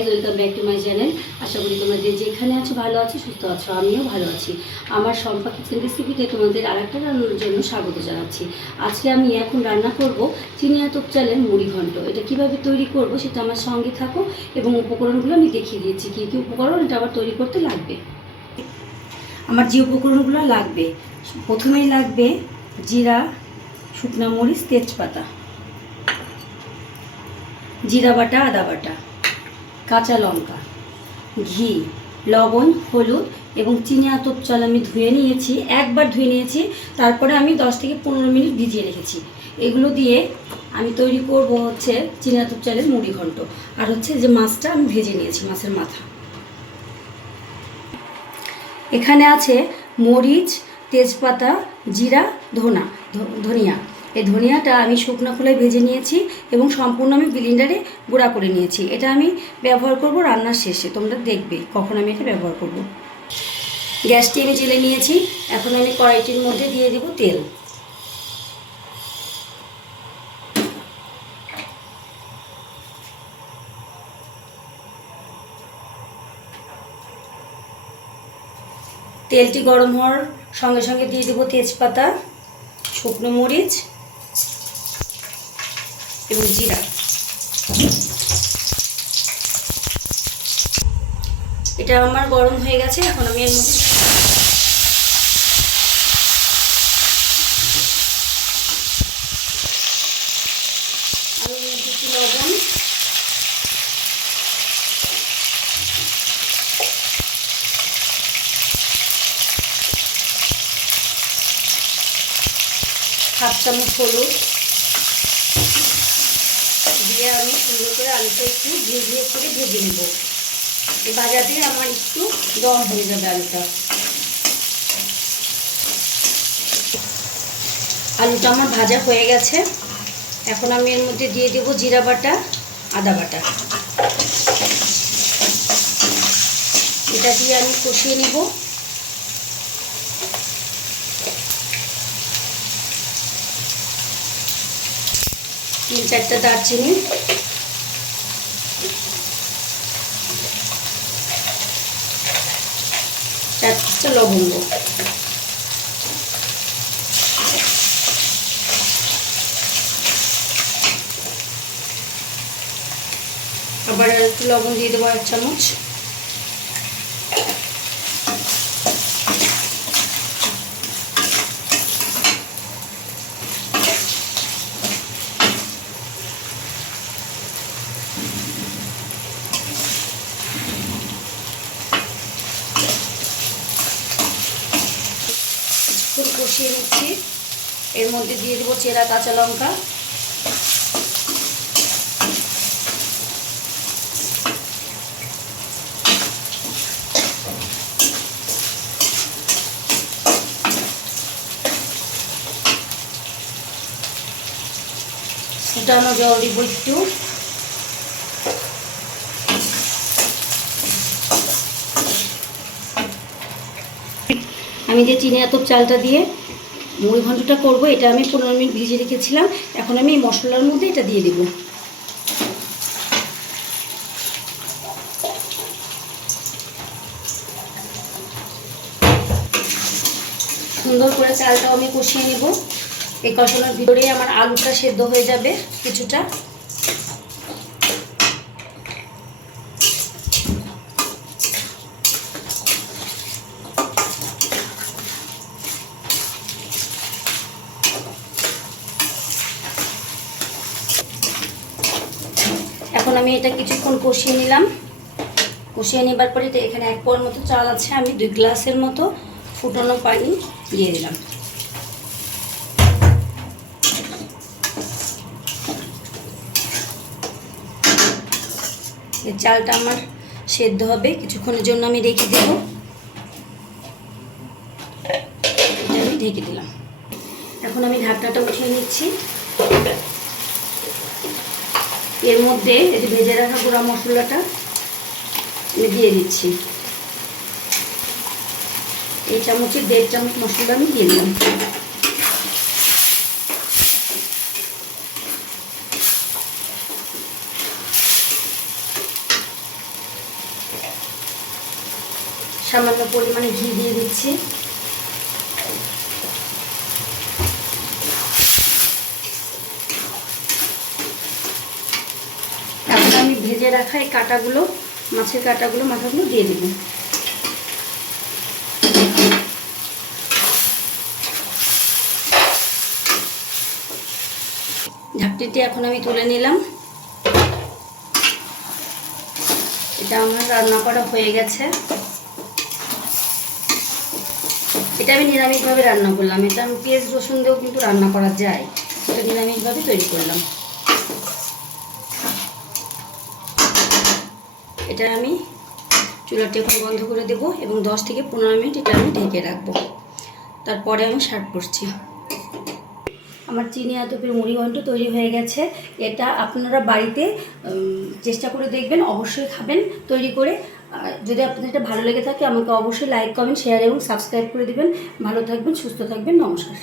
Welcome back to my channel. আশা করি তোমরা যে যেখানে আছো ভালো আছো, সুস্থ আছো। আমিও ভালো আছি। আমার শম্পা কিচেন রেসিপিতে তোমাদের আরেকটা রান্নার জন্য স্বাগত জানাচ্ছি। আজকে আমি এখন রান্না করব চিনিয়া তোপ চালের মুড়ি ঘন্ট। এটা কিভাবে তৈরি করব সেটা আমার সঙ্গে থাকো এবং উপকরণগুলো আমি দেখিয়ে দিয়েছি কী কী উপকরণ এটা আবার তৈরি করতে লাগবে। আমার যে উপকরণগুলো লাগবে, প্রথমেই লাগবে জিরা, শুকনো মরিচ, তেজপাতা, জিরা বাটা, আদা বাটা, কাঁচা লঙ্কা, ঘি, লবণ, হলুদ এবং চিনিয়া তোপ চাল আমি ধুয়ে নিয়েছি, একবার ধুয়ে নিয়েছি। তারপরে আমি 10 থেকে 15 মিনিট ভিজিয়ে রেখেছি। এগুলো দিয়ে আমি তৈরি করব হচ্ছে চিনিয়া তোপ চালের মুড়ি ঘন্ট। আর হচ্ছে যে মাছটা আমি ভেজে নিয়েছি, মাছের মাথা। এখানে আছে মরিচ, তেজপাতা, জিরা, ধনিয়া। এই ধনিয়াটা আমি শুকনো খোলায় ভেজে নিয়েছি এবং সম্পূর্ণ আমি ব্লেন্ডারে গুঁড়া করে নিয়েছি। এটা আমি ব্যবহার করব রান্নার শেষে, তোমরা দেখবে কখন আমি এটা ব্যবহার করব। গ্যাসটি আমি জ্বেলে নিয়েছি। এখন আমি কড়াইটির মধ্যে দিয়ে দেব তেল। তেলটি গরম হওয়ার সঙ্গে সঙ্গে দিয়ে দেব তেজপাতা, শুকনো মরিচ এবং জিরা। এটা আমার গরম হয়ে গেছে। এখন আমি এর মধ্যে একটু লবণ, হাফ চামচ হলুদ দিয়ে আমি সুন্দর করে আলুটা একটু ভিজিয়ে করে ভেজে নেব। এই ভাজাতে আমার একটু দম হয়ে যাবে আলুটা। আলুটা আমার ভাজা হয়ে গেছে। এখন আমি এর মধ্যে দিয়ে দেব জিরা বাটা, আদা বাটা। এটা দিয়ে আমি কষিয়ে নেব। তিন চারটা দারচিনি, চার পাঁচটা লবঙ্গ, আবার একটু লবণ দিয়ে দেবো 1 চামচ। কষিয়ে নিচ্ছি। এর মধ্যে দিয়ে দেবো চেরা কাঁচা লঙ্কা, ফুটানো জল দিব একটু। আমি যে চিনিয়া তোপ চালটা দিয়ে মুড়ি ঘন্টটা করবো, এটা আমি 15 মিনিট ভিজিয়ে রেখেছিলাম। এখন আমি এই মশলার মধ্যে এটা দিয়ে দেব। সুন্দর করে চালটাও আমি কষিয়ে নেব। এই কষানোর ভিতরেই আমার আলুটা সেদ্ধ হয়ে যাবে কিছুটা। এখন আমি এটা কিছুক্ষণ কষিয়ে নিলাম। কষিয়ে নেবার পরে এখানে 1 পোয়ার মতো চাল আছে, আমি 2 গ্লাসের মতো ফুটানো পানি দিয়ে দিলাম। এই চালটা আমার সেদ্ধ হবে, কিছুক্ষণের জন্য আমি রেখে দেব। এটা আমি ঢেকে দিলাম। এখন আমি ঢাকনাটা উঠিয়ে নিচ্ছি। এর মধ্যে এই যে ভেজে রাখা গুঁড়া মশলাটা আমি দিয়ে দিচ্ছি। এই চামচে 1.5 চামচ মশলা আমি দিয়ে দিলাম। সামান্য পরিমাণে ঘি দিয়ে দিচ্ছি। এখন আমি ভেজে রাখা এই কাঁটাগুলো, মাছের কাঁটাগুলো, মাথাগুলো দিয়ে দেব। ঢাকনিটি এখন আমি তুলে নিলাম। এটা আমার রান্না করা হয়ে গেছে। এটা আমি নিরামিষভাবে রান্না করলাম। এটা আমি পেঁয়াজ রসুন দিয়েও কিন্তু রান্না করা যায়, এটা নিরামিষভাবে তৈরি করলাম। এটা আমি চুলাটি এখন বন্ধ করে দেব এবং 10 থেকে 15 মিনিট এটা আমি ঢেকে রাখবো। তারপরে আমি সার্ভ করছি। আমার চিনি আতপের মুড়িঘণ্ট তৈরি হয়ে গেছে। এটা আপনারা বাড়িতে চেষ্টা করে দেখবেন, অবশ্যই খাবেন তৈরি করে। যদি আপনাদের এটা ভালো লেগে থাকে আমাকে অবশ্যই লাইক, কমেন্ট, শেয়ার এবং সাবস্ক্রাইব করে দিবেন। ভালো থাকবেন, সুস্থ থাকবেন। নমস্কার।